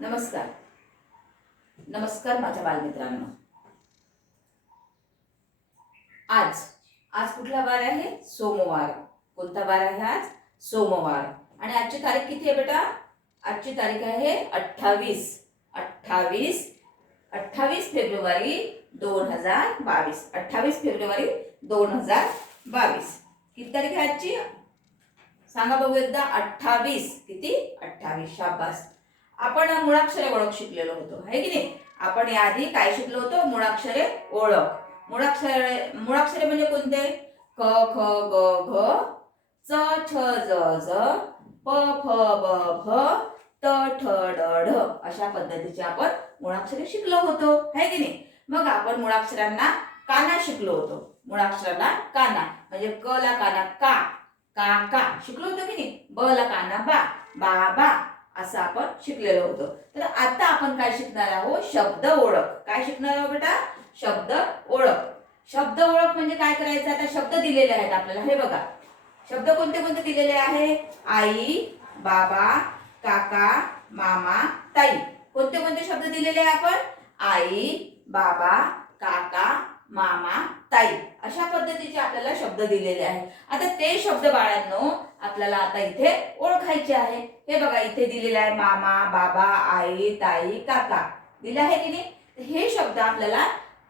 नमस्कार नमस्कार माझ्या बालमित्रांनो. आज आज कुठला वार आहे? सोमवार. कोणता वार आहे आज? सोमवार. आणि आजची तारीख किती आहे बेटा? आजची तारीख आहे 28 फेब्रुवारी 2022. 28 फेब्रुवारी 2022. किती तारीख आहे आजची? सांगा बघू एकदा. 28. किती? 28. शाबास. आपण मुळाक्षरे ओळख शिकलेलो होतो, आहे की नाही? आपण याआधी काय शिकलो होतो? मुळाक्षरे ओळख. मुळाक्षरे म्हणजे कोणते? क ख ग घ च छ ज झ प फ ब भ त ठ ड ढ अशा पद्धतीचे आपण मुळाक्षरे शिकलो होतो, आहे की नाही? मग आपण मुळाक्षरांना काना शिकलो होतो. मुळाक्षराला काना म्हणजे क ला काना का, का का शिकलो होतो की नाही? ब ला काना बा, बा बा असं आपण शिकलेलो होतो. तर आता आपण काय शिकणार आहोत? शब्द ओळख. काय शिकणार आहोत बेटा? शब्द ओळख. शब्द ओळख म्हणजे काय करायचं? आता शब्द दिलेले आहेत आपल्याला, हे बघा. शब्द कोणते कोणते दिलेले आहे? आई, बाबा, काका, मामा, ताई. कोणते कोणते शब्द दिलेले आहे आपण? आई, बाबा, काका, मामा, ताई अशा पद्धतीचे आपल्याला शब्द दिलेले आहेत. आता ते शब्द बाळांनो आपल्याला आता इथे ओळखायचे आहे. हे बघा इथे दिलेले आहे मामा, बाबा, आई, ताई, काका दिले आहे की नाही? हे शब्द आपल्याला,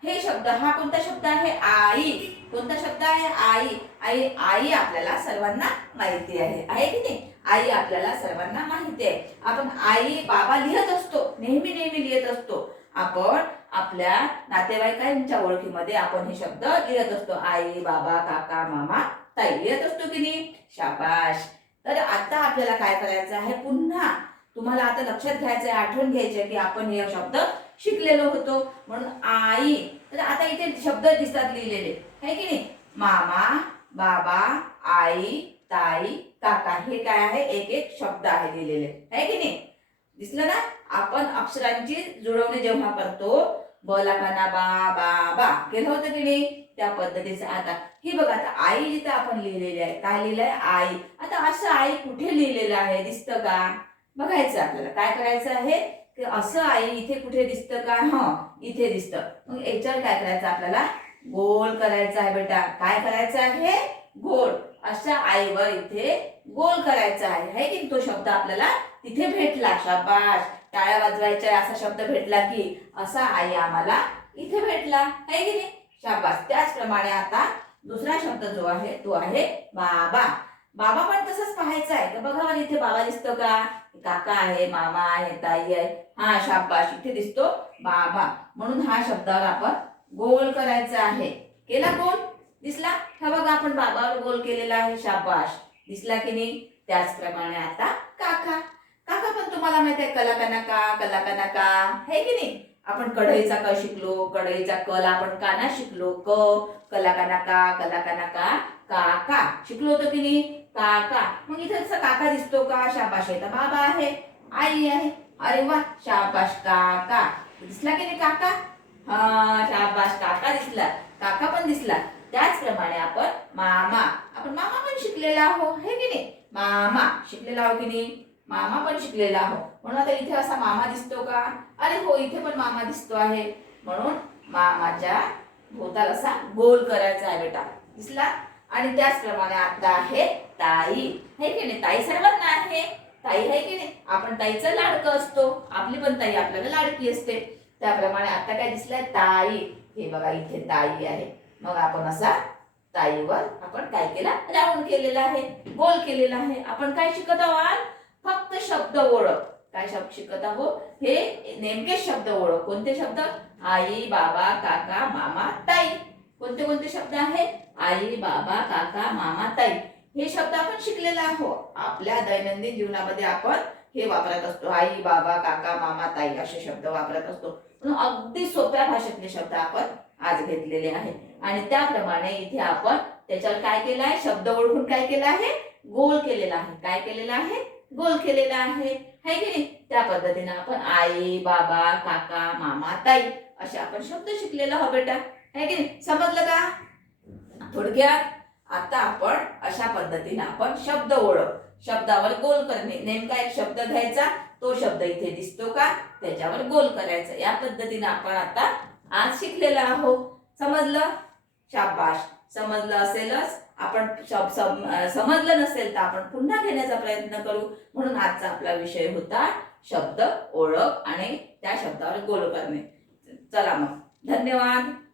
हे शब्द हा कोणता शब्द आहे? आई. कोणता शब्द आहे? आई. आई आई आपल्याला सर्वांना माहिती आहे की नाही? आई आपल्याला सर्वांना माहिती आहे. आपण आई बाबा लिहित असतो, नेहमी लिहित असतो. आपण आपल्या नातेवाईकांच्या ओळखीमध्ये आपण हे शब्द लिहित असतो. आई, बाबा, काका, मामा, ताई लिहित असतो की नाही? शाबाश. तर आता आपल्याला काय करायचं आहे? पुन्हा तुम्हाला आता लक्षात घ्यायचं आहे, आठवण घ्यायची आहे की आपण हे शब्द शिकलेलो होतो. म्हणून आई. तर आता इथे शब्द दिसतात लिहिलेले, आहे की नाही? मामा, बाबा, आई, ताई, काका हे काय आहे? एक एक शब्द आहे लिहिलेले, आहे की नाही? दिसलं ना? आपण अक्षरांची जुळवणी जेव्हा करतो, ब ला काना बा बा बा केलं होतं की नाही? त्या पद्धतीचं आता ही बघा. आता आई जिथं आपण लिहिलेली आहे, काय लिहिलंय? आई. आता असं आई कुठे लिहिलेलं आहे? दिसतं का? बघायचं आपल्याला. काय करायचं आहे की असं आई इथे कुठे दिसतं का? इथे दिसतं. मग याच्यावर काय करायचं? आपल्याला गोल करायचं आहे बेटा. काय करायचं आहे? गोल. अशा आईवर इथे गोल करायचा आहे की तो शब्द आपल्याला तिथे भेटला. शाबाश. टाळ्या वाजवायच्या. असा शब्द भेटला की असा आई आम्हाला इथे भेटला, आहे की नाही? शाबास. त्याचप्रमाणे आता दुसरा शब्द जो आहे तो आहे बाबा. बाबा पण तसंच पाहायचं आहे का? बघा इथे बाबा दिसतो का? काका आहे, मामा आहे, ताई आहे. हा शाबास. इथे दिसतो बाबा. म्हणून हा शब्दावर आपण गोल करायचा आहे. केला गोल? दिसला? हा बघा आपण बाबावर गोल केलेला आहे. शाबास. दिसला की नाही? त्याचप्रमाणे आता काका. काका पण तुम्हाला माहिती आहे कलाकाना का, कलाकाना का, है की नाही? आपण कढईचा क शिकलो, कढईचा क ला आपण काना शिकलो. कलाकाना का, कलाकाना का, काका शिकलो होतो की नाही? काका. मग इथे जसा काका दिसतो का? शाबाश. आहे तर बाबा आहे, आई आहे. अरे वा. शाबाश. काका दिसला की नाही? काका. हा शाबाश. काका दिसला. काका पण दिसला. त्याचप्रमाणे आपण मामा. आपण मामा पण शिकलेला आहोत, हे की नाही? मामा शिकलेला आहोत की नाही? मामा पण शिकलेला आहोत. म्हणून आता इथे असा मामा दिसतो का? अरे हो, इथे पण मामा दिसतो आहे. म्हणून मामाच्या भोवताल असा गोल करायचा आहे बेटा. दिसला? आणि त्याचप्रमाणे आता आहे ताई, है की नाही? ताई सर्वांना आहे. ताई आहे की नाही? आपण ताईचं लाडकं असतो. आपली पण ताई आपल्याला लाडकी असते. त्याप्रमाणे आता काय दिसलंय? ताई. हे बघा इथे ताई आहे. मग आपण असा ताईवर आपण काय केला? राऊंड केलेला आहे, गोल केलेला आहे. आपण काय शिकत आहोत? फक्त शब्द ओळख. काय शब्द शिकत आहोत? हे नेमके शब्द ओळख. कोणते शब्द? आई, बाबा, काका, मामा, ताई. कोणते कोणते शब्द आहेत? आई, बाबा, काका, मामा, ताई. हे शब्द आपण शिकलेले आहोत. आपल्या दैनंदिन जीवनामध्ये आपण हे वापरत असतो. आई, बाबा, काका, मामा, ताई असे शब्द वापरत असतो. म्हणून अगदी सोप्या भाषेतले शब्द आपण आज घेतलेले आहे. आणि त्याप्रमाणे इथे आपण त्याच्यावर काय केलं आहे? शब्द ओळखून काय केलं आहे? गोल केलेला आहे. काय केलेला आहे? गोल केलेला आहे, है की नाही? त्या पद्धतीने आपण आई, बाबा, काका, मामा, ताई असे आपण शब्द शिकलेला आहोत बेटा, है की नाही? समजलं का? थोडक्यात आता आपण अशा पद्धतीने आपण शब्द ओळख, शब्दावर गोल करणे. नेमका एक शब्द घ्यायचा, तो शब्द इथे दिसतो का त्याच्यावर गोल करायचं. या पद्धतीने आपण आता आज शिकलेलो आहोत. समजलं? शाबाश. समजलं असेलच. आपण समजलं नसेल तर आपण पुन्हा घेण्याचा प्रयत्न करू. म्हणून आजचा आपला विषय होता शब्द ओळख आणि त्या शब्दावर गोल करणे. चला मग, धन्यवाद.